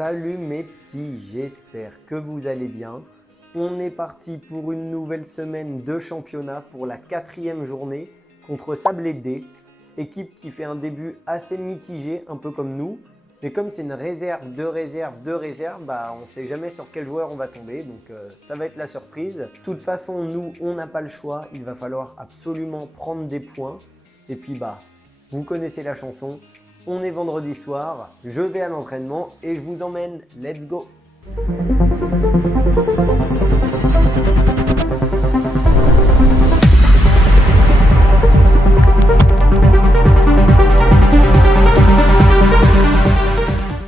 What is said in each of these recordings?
Salut mes petits, j'espère que vous allez bien. On est parti pour une nouvelle semaine de championnat pour la 4e journée contre Sablé-D, équipe qui fait un début assez mitigé, un peu comme nous. Mais comme c'est une réserve de réserve de réserve, on ne sait jamais sur quel joueur on va tomber, donc ça va être la surprise. De toute façon, nous, on n'a pas le choix, il va falloir absolument prendre des points. Et puis vous connaissez la chanson, on est vendredi soir, je vais à l'entraînement et je vous emmène, let's go!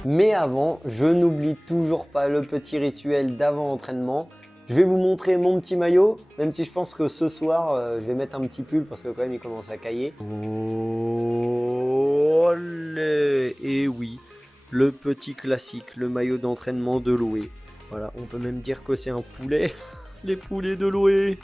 Mais avant, je n'oublie toujours pas le petit rituel d'avant-entraînement. Je vais vous montrer mon petit maillot, même si je pense que ce soir, je vais mettre un petit pull parce que quand même il commence à cailler. Olé! Et oui, le petit classique, le maillot d'entraînement de Loé. Voilà, on peut même dire que c'est un poulet. Les poulets de Loé!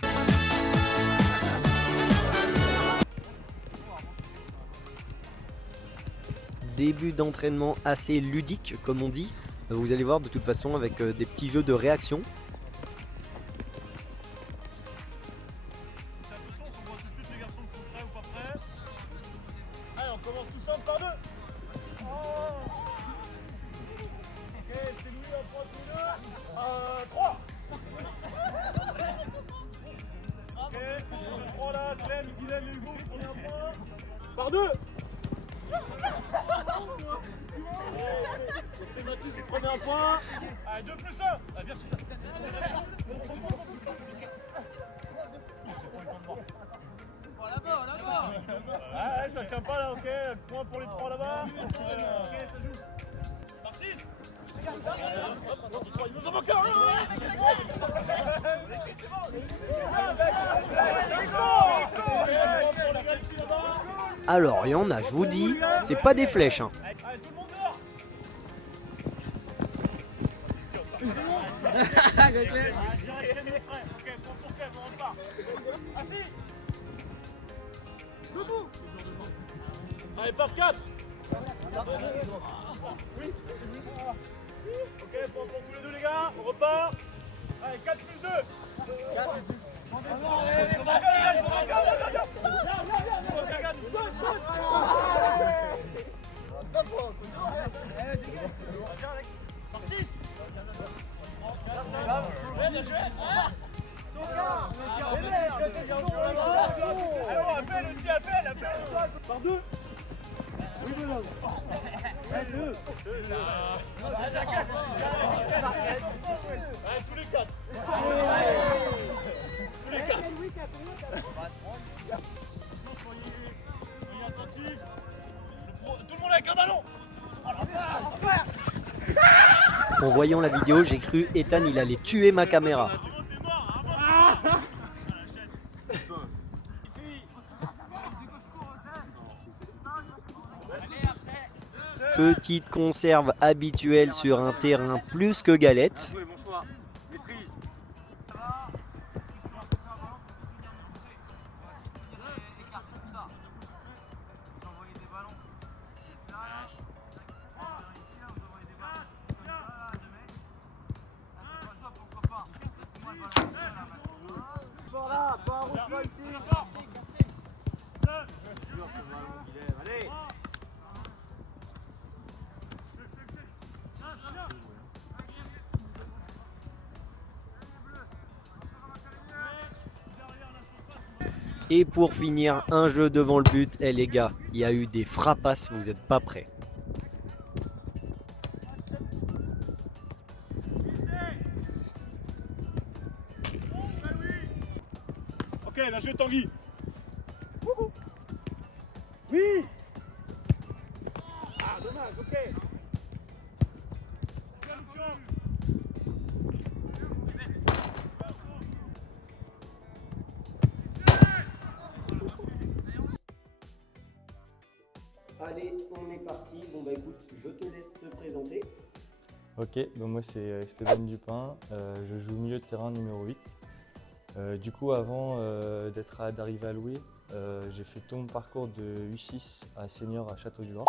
Début d'entraînement assez ludique, comme on dit. Vous allez voir de toute façon avec des petits jeux de réaction. Allez, on commence tous ensemble par deux. Ok, c'est Louis, on prend tous les deux. 3. Ok, on prend là, Glenn, Guylaine et Hugo, prenez un point. Par deux. Et Mathis, vous prenez un point. Allez, 2 plus 1. Ah, viens, là-bas. Ah ouais, ça tient pas là, ok. Point pour les 3 là-bas. Ok, ça joue. Par 6. Il nous en manque un. Alors, il y en a, je vous dis, c'est pas des flèches. Hein. Allez, tout le monde dehors. Ok, point pour Kev, on repart. Assis. Debout. Allez, par 4. Oui. Ok, point pour tous les deux les gars, on repart. Allez, 4 plus 2. 4. Appelle. Par 2. Oui, voilà. 2. Allez, tous les 4. Tous les 4. Soyez attentifs. Tout le monde avec un ballon. En voyant la vidéo, j'ai cru Ethan il allait tuer ma caméra. Petite conserve habituelle sur un terrain plus que galette. Et pour finir, un jeu devant le but. Eh les gars, il y a eu des frappasses, vous n'êtes pas prêts. Ok, bien joué Tanguy. Oui. Ah, dommage, ok. Allez, on est parti. Bon écoute, je te laisse te présenter. Ok, donc moi c'est Stéphane Dupin, je joue milieu de terrain numéro 8. Du coup avant d'arriver à Loué, j'ai fait tout mon parcours de U6 à senior à Château-du-Loir.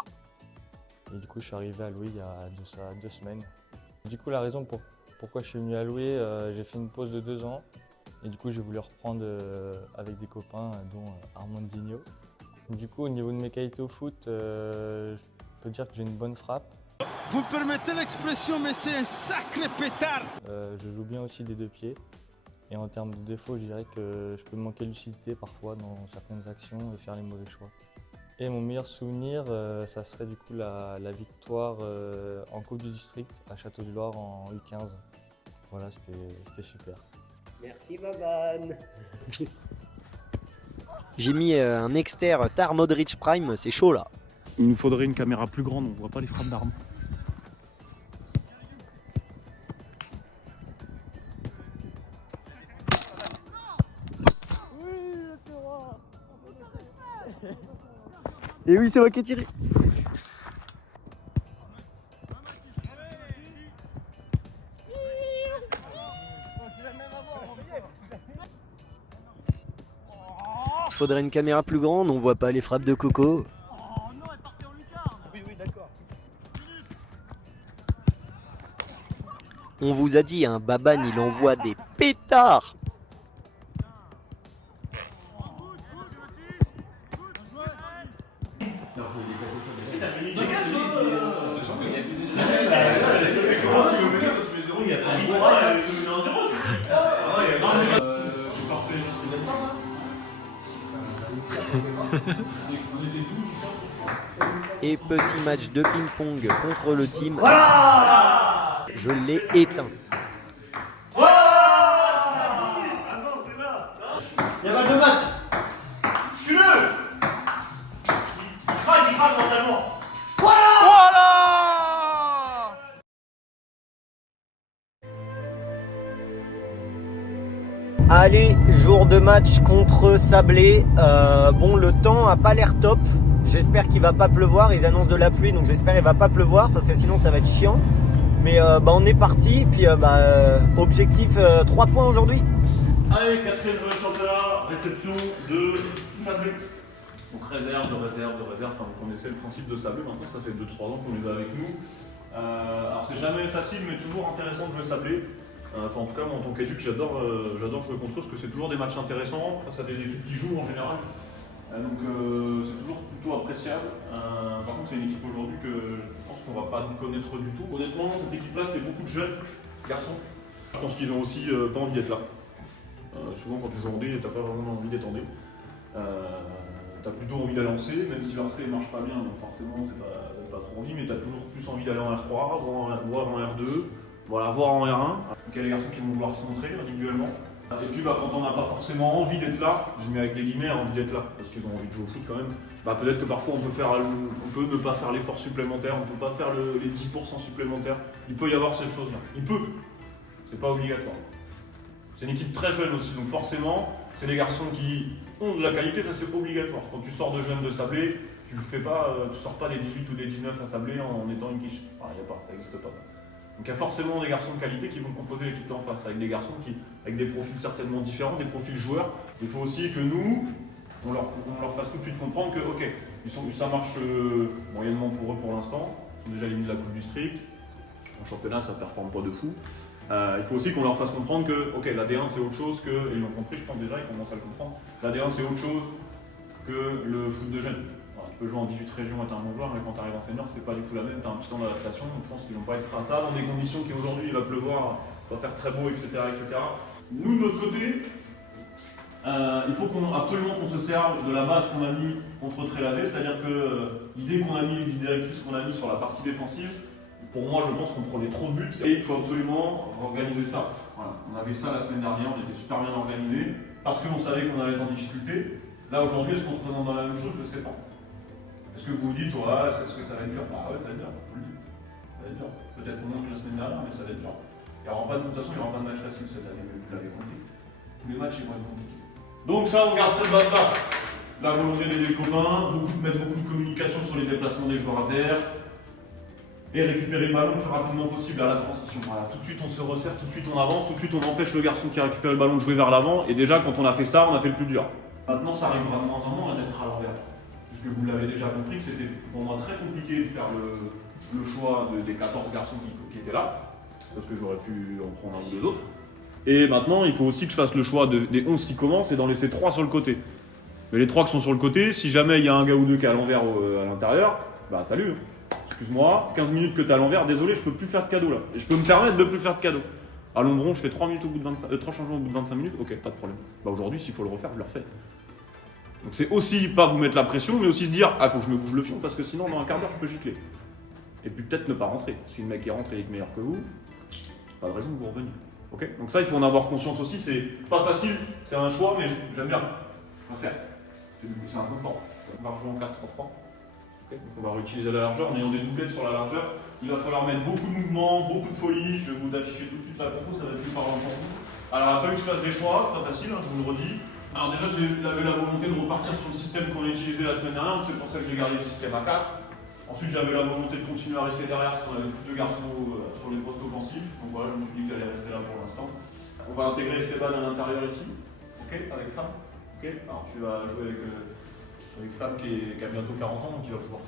Et du coup je suis arrivé à Loué il y a 2 semaines. Du coup, la raison pourquoi je suis venu à Loué, j'ai fait une pause de 2 ans. Et du coup, j'ai voulu reprendre avec des copains, dont Armandinho. Du coup, au niveau de mes qualités au foot, je peux dire que j'ai une bonne frappe. Vous permettez l'expression, mais c'est un sacré pétard. Je joue bien aussi des 2 pieds. Et en termes de défaut, je dirais que je peux manquer de lucidité parfois dans certaines actions et faire les mauvais choix. Et mon meilleur souvenir, ça serait du coup la victoire en Coupe du District à Château-du-Loir en U15. Voilà, c'était super. Merci Baban. J'ai mis un Nexter Tar Modric Prime, c'est chaud là. Il nous faudrait une caméra plus grande, on voit pas les frappes d'armes. Et oui, c'est moi qui ai tiré. Faudrait une caméra plus grande, on voit pas les frappes de Coco. On vous a dit, hein, Baban il envoie des pétards. Et petit match de ping-pong contre le team. Voilà, je l'ai éteint. Il y a pas de match. Tue-le. Il craque mentalement. Allez, jour de match contre Sablé. Bon, le temps a pas l'air top. J'espère qu'il va pas pleuvoir. Ils annoncent de la pluie, donc j'espère qu'il va pas pleuvoir parce que sinon ça va être chiant. Mais on est parti. Puis objectif 3 points aujourd'hui. Allez, 4e journée de championnat, réception de Sablé. Donc réserve. Enfin, vous connaissez le principe de Sablé maintenant, ça fait 2-3 ans qu'on les a avec nous. Alors c'est jamais facile, mais toujours intéressant de jouer Sablé. Enfin, en tout cas, moi en tant qu'éduc, j'adore jouer contre eux parce que c'est toujours des matchs intéressants face à des équipes qui jouent en général. Donc c'est toujours plutôt appréciable. Par contre, c'est une équipe aujourd'hui que je pense qu'on va pas connaître du tout. Honnêtement, cette équipe-là, c'est beaucoup de jeunes garçons. Je pense qu'ils ont aussi pas envie d'être là. Souvent, quand tu joues en D, t'as pas vraiment envie d'être en D. T'as plutôt envie d'aller en C, même si leur C marche pas bien, donc forcément, t'as pas trop envie, mais t'as toujours plus envie d'aller en R3, voire en R2, voilà, voire en R1. Donc il y a les garçons qui vont vouloir se montrer individuellement. Et puis quand on n'a pas forcément envie d'être là, je mets avec des guillemets envie d'être là, parce qu'ils ont envie de jouer au foot quand même, peut-être que parfois on peut ne pas faire l'effort supplémentaire, on peut pas faire les 10% supplémentaires. Il peut y avoir cette chose-là. Il peut. C'est pas obligatoire. C'est une équipe très jeune aussi, donc forcément, c'est des garçons qui ont de la qualité, ça c'est obligatoire. Quand tu sors de jeunes de Sablé, tu sors pas des 18 ou des 19 à Sablé en étant une quiche. Il n'y a pas, ça n'existe pas. Donc il y a forcément des garçons de qualité qui vont composer l'équipe d'en face, avec des garçons avec des profils certainement différents, des profils joueurs. Il faut aussi que nous, on leur fasse tout de suite comprendre que ok, ça marche moyennement pour eux pour l'instant, ils sont déjà éliminés de la Coupe du District. En championnat, ça ne performe pas de fou. Il faut aussi qu'on leur fasse comprendre que ok, la D1 c'est autre chose que, et ils l'ont compris, je pense déjà, ils commencent à le comprendre, la D1 c'est autre chose que le foot de jeunes. Voilà, tu peux jouer en 18 régions et t'es un bon joueur, mais quand tu arrives en senior, c'est pas du tout la même, tu as un petit temps d'adaptation, donc je pense qu'ils vont pas être à ça dans des conditions qui aujourd'hui il va pleuvoir, il va faire très beau, etc. Nous de notre côté, il faut absolument qu'on se serve de la base qu'on a mis contre Trélavé, c'est-à-dire que l'idée qu'on a mis, l'idée directrice qu'on a mis sur la partie défensive, pour moi, je pense qu'on prenait trop de buts et il faut absolument organiser ça. Voilà. On avait ça la semaine dernière, on était super bien organisé parce qu'on savait qu'on allait être en difficulté. Là aujourd'hui, est-ce qu'on se présente dans la même chose? Je ne sais pas. Est-ce que vous vous dites, ouais, est-ce que ça va être dur? Ah ouais, ça va être dur. Ça va être dur. Peut-être moins que la semaine dernière, mais ça va être dur. De toute façon, il n'y aura pas de match facile cette année, mais vous l'avez compris. Tous les matchs ils vont être compliqués. Donc ça, on garde cette base-là. La volonté d'aider les copains, mettre beaucoup de communication sur les déplacements des joueurs adverses. Et récupérer le ballon le plus rapidement possible à la transition. Voilà, tout de suite on se resserre, tout de suite on avance, tout de suite on empêche le garçon qui a récupéré le ballon de jouer vers l'avant. Et déjà quand on a fait ça, on a fait le plus dur. Maintenant ça arrivera de moins en moins d'être à l'envers. Puisque vous l'avez déjà compris que c'était pour moi très compliqué de faire le choix des 14 garçons qui étaient là. parce que j'aurais pu en prendre un ou deux autres. Et maintenant, il faut aussi que je fasse le choix des 11 qui commencent et d'en laisser 3 sur le côté. Mais les 3 qui sont sur le côté, si jamais il y a un gars ou deux qui est à l'envers à l'intérieur, bah salut. Excuse-moi, 15 minutes que t'es à l'envers, désolé, je peux plus faire de cadeau là. Et je peux me permettre de plus faire de cadeau. À Lombron, je fais 3 minutes au bout de 3 changements au bout de 25 minutes, ok, pas de problème. Bah aujourd'hui, s'il faut le refaire, je le refais. Donc c'est aussi pas vous mettre la pression, mais aussi se dire, ah faut que je me bouge le fion parce que sinon dans un quart d'heure je peux gicler. Et puis peut-être ne pas rentrer. Si le mec qui rentre et est meilleur que vous, pas de raison de vous revenir. Ok. Donc ça, il faut en avoir conscience aussi, c'est pas facile, c'est un choix, mais j'aime bien. Je préfère. C'est un confort. On va rejouer en 4-3-3. Okay. Donc on va réutiliser la largeur, en ayant des doublettes sur la largeur. Il va falloir mettre beaucoup de mouvements, beaucoup de folie. Je vais vous afficher tout de suite la compo, ça va être plus parlant pour vous. Alors il a fallu que je fasse des choix, c'est pas facile, hein, je vous le redis. Alors déjà, j'avais la volonté de repartir sur le système qu'on a utilisé la semaine dernière, c'est pour ça que j'ai gardé le système à 4. Ensuite, j'avais la volonté de continuer à rester derrière parce qu'on avait plus de garçons sur les postes offensifs. Donc voilà, je me suis dit que j'allais rester là pour l'instant. On va intégrer Esteban à l'intérieur ici, ok, avec Fab. Ok, alors tu vas jouer avec Fab qui a bientôt 40 ans, donc il va pouvoir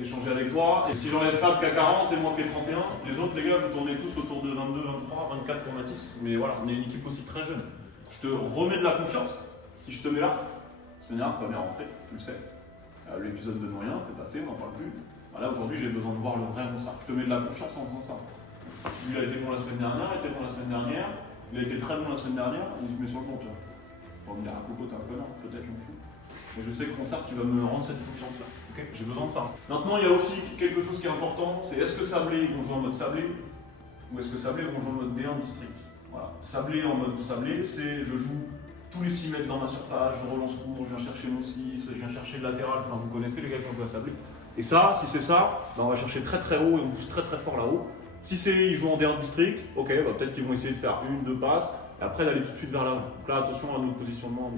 échanger avec toi. Et si j'enlève Fab qui a 40 et moi qui ai 31, les autres, les gars, vous tournez tous autour de 22, 23, 24 pour Mathis. Mais voilà, on est une équipe aussi très jeune. Je te remets de la confiance. Si je te mets là, la semaine dernière, tu vas bien rentrer, tu le sais. L'épisode de Noyen, c'est passé, on n'en parle plus. Là, aujourd'hui, j'ai besoin de voir le vrai Ronsard. Je te mets de la confiance en faisant ça. Lui, il a été bon la semaine dernière, il a été bon la semaine dernière, il a été très bon la semaine dernière, il se met sur le compteur. On va me dire, ah, Coco, t'es un connard, peut-être, je m'en fous. Mais je sais que Ronsard, tu vas me rendre cette confiance-là. Okay, j'ai besoin de ça. Maintenant, il y a aussi quelque chose qui est important, c'est est-ce que Sablé, ils vont jouer en mode Sablé, ou est-ce que Sablé, ils vont jouer en mode D1 district. Voilà. Sablé en mode Sablé, c'est je joue tous les 6 mètres dans ma surface, je relance court, je viens chercher mon 6, je viens chercher le latéral, enfin vous connaissez les gars qui ont joué à Sablé. Et ça, si c'est ça, ben on va chercher très très haut et on pousse très très fort là-haut. Si c'est ils jouent en D1 district, ok, bah peut-être qu'ils vont essayer de faire 1-2 passes, et après d'aller tout de suite vers l'avant. Donc là, attention à notre positionnement.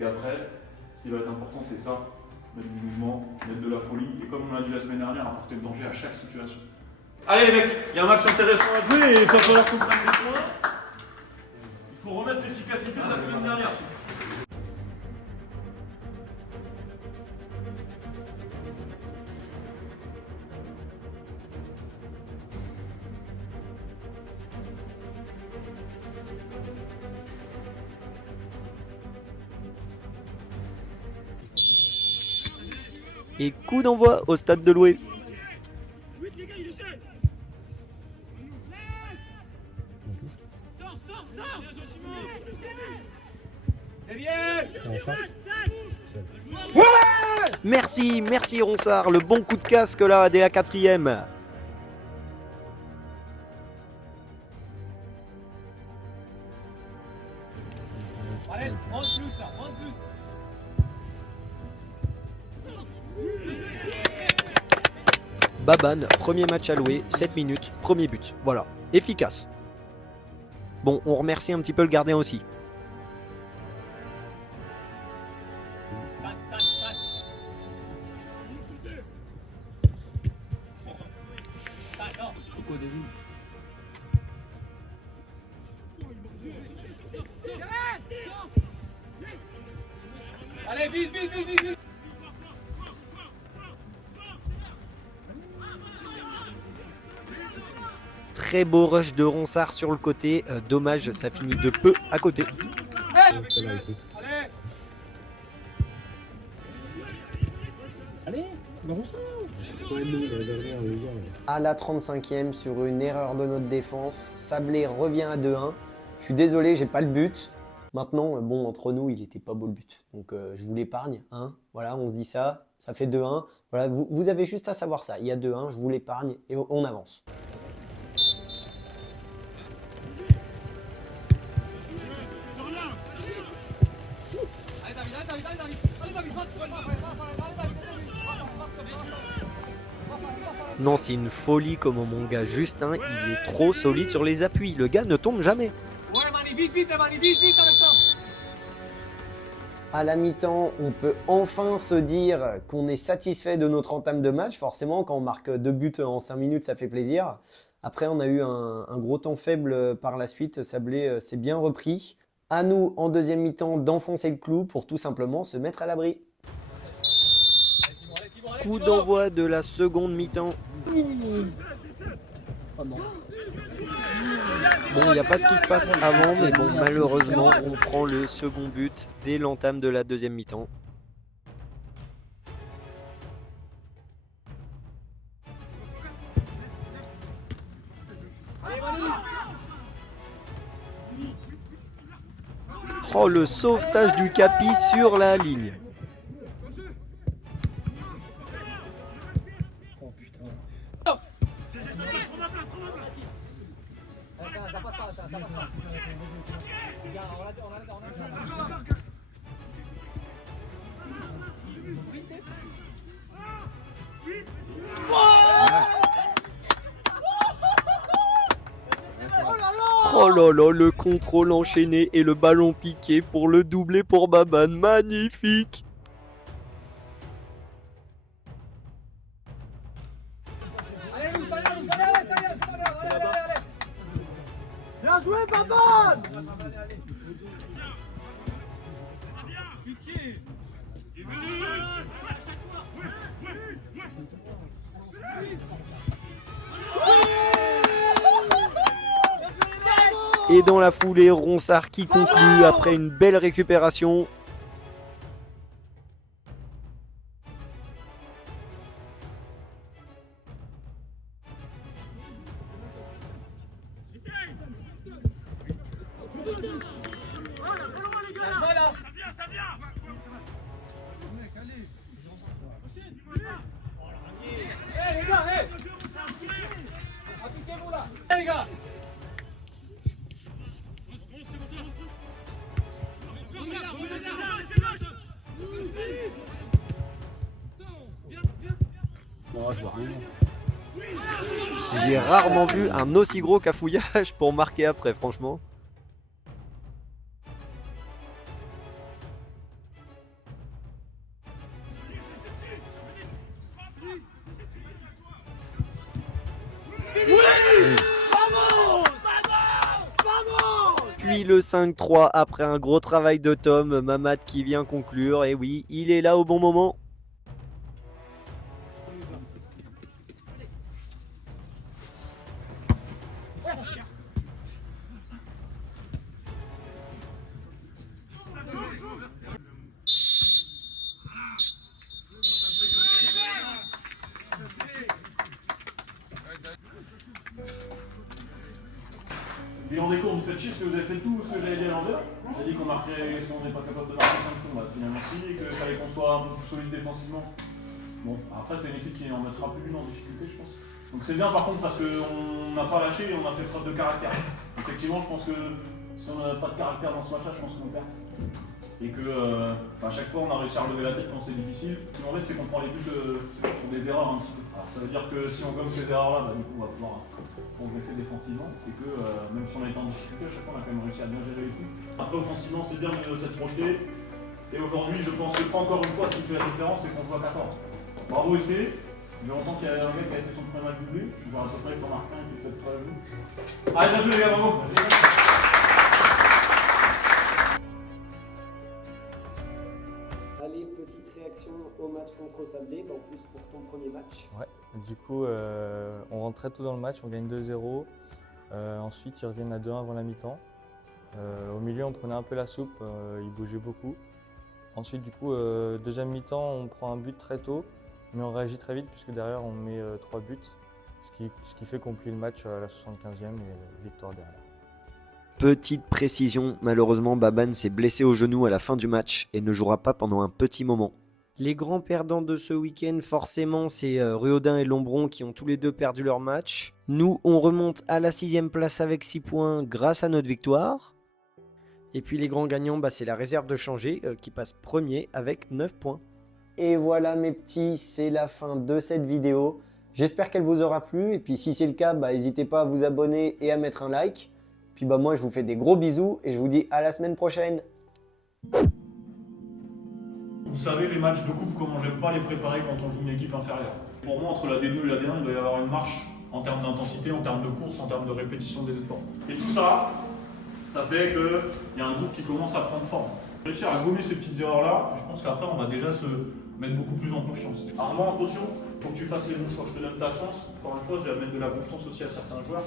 Et après, ce qui va être important, c'est ça, mettre du mouvement, mettre de la folie, et comme on l'a dit la semaine dernière, apporter le danger à chaque situation. Allez les mecs, il y a un match intéressant à jouer et il va falloir qu'on prenne des points. Il faut remettre l'efficacité de la semaine dernière. Et coup d'envoi au stade de Loué. Merci Ronsard, le bon coup de casque là dès la 4e. Baban, premier match à louer, 7 minutes, premier but. Voilà, efficace. Bon, on remercie un petit peu le gardien aussi. Allez, vite, vite, vite, vite, vite. Très beau rush de Ronsard sur le côté. Dommage, ça finit de peu à côté. À la 35e, sur une erreur de notre défense, Sablé revient à 2-1. Je suis désolé, j'ai pas le but. Maintenant, bon, entre nous, il était pas beau le but. Donc, je vous l'épargne. Hein. Voilà, on se dit ça. Ça fait 2-1. Voilà, vous avez juste à savoir ça. Il y a 2-1, je vous l'épargne et on avance. Non, c'est une folie comme mon gars Justin, il est trop solide sur les appuis. Le gars ne tombe jamais. Ouais, Mani, vite, vite, Mani, vite, vite avec toi. À la mi-temps, on peut enfin se dire qu'on est satisfait de notre entame de match. Forcément, quand on marque 2 buts en 5 minutes, ça fait plaisir. Après, on a eu un gros temps faible par la suite. Sablé s'est bien repris. À nous, en deuxième mi-temps, d'enfoncer le clou pour tout simplement se mettre à l'abri. Coup d'envoi de la seconde mi-temps. Bon, il n'y a pas ce qui se passe avant, mais bon, malheureusement, on prend le second but dès l'entame de la deuxième mi-temps. Oh, le sauvetage du Capi sur la ligne. Oh putain. Oh là là, le contrôle enchaîné et le ballon piqué pour le doubler pour Baban, magnifique. Bien joué, Baban! Et dans la foulée, Ronsard qui conclut après une belle récupération. Les gars, appliquez-vous là! Les gars! J'ai rarement vu un aussi gros cafouillage pour marquer après, franchement. Puis le 5-3 après un gros travail de Tom, Mamad qui vient conclure. Et oui, il est là au bon moment. Bilan des cours, vous faites chier parce que vous avez fait tout ce que j'avais dit à l'envers. J'ai dit qu'on n'est pas capable de marquer 5 points, bah, finalement si, et qu'il fallait qu'on soit un peu plus solide défensivement. Bon, après c'est une équipe qui en mettra plus d'une en difficulté, je pense. Donc c'est bien par contre parce qu'on n'a pas lâché et on a fait preuve de caractère. Effectivement, je pense que si on n'a pas de caractère dans ce match-là, je pense qu'on perd. Et que à chaque fois on a réussi à relever la tête quand c'est difficile. Ce qui m'embête, c'est qu'on prend les buts sur des erreurs un petit peu. Alors ça veut dire que si on gomme ces erreurs-là, bah, du coup on va pouvoir progresser défensivement et que même si on a été en difficulté, à chaque fois on a quand même réussi à bien gérer les trucs. Après offensivement c'est bien de s'être projeté et aujourd'hui je pense que encore une fois ce qui fait la différence c'est qu'on joue à 14. Bravo ST, il y a longtemps qu'il y a un mec qui a fait son premier match doublé, je vois à peu près que t'en marques un qui est peut-être pas à vous. Allez bien joué les gars, bravo. Allez, petite réaction au match contre Sablé, en plus pour ton premier match. Ouais, du coup, on rentre très tôt dans le match, on gagne 2-0. Ensuite, ils reviennent à 2-1 avant la mi-temps. Au milieu, on prenait un peu la soupe, ils bougeaient beaucoup. Ensuite, du coup, deuxième mi-temps, on prend un but très tôt, mais on réagit très vite puisque derrière, on met 3 buts, ce qui fait qu'on plie le match à la 75e et victoire derrière. Petite précision, malheureusement Baban s'est blessé au genou à la fin du match et ne jouera pas pendant un petit moment. Les grands perdants de ce week-end, forcément, c'est Ruaudin et Lombron qui ont tous les deux perdu leur match. Nous, on remonte à la 6e place avec 6 points grâce à notre victoire. Et puis les grands gagnants, c'est la réserve de Changé qui passe premier avec 9 points. Et voilà mes petits, c'est la fin de cette vidéo. J'espère qu'elle vous aura plu et puis si c'est le cas, n'hésitez pas à vous abonner et à mettre un like. Puis moi je vous fais des gros bisous et je vous dis à la semaine prochaine. Vous savez les matchs de coupe, comment j'aime pas les préparer quand on joue une équipe inférieure. Pour moi entre la D2 et la D1 il doit y avoir une marche en termes d'intensité, en termes de course, en termes de répétition des efforts. Et tout ça, ça fait qu'il y a un groupe qui commence à prendre forme. Réussir à gommer ces petites erreurs là, je pense qu'après on va déjà se mettre beaucoup plus en confiance. Armand, attention, faut que tu fasses les bons choix. Je te donne ta chance. Encore une fois, je vais mettre de la confiance aussi à certains joueurs.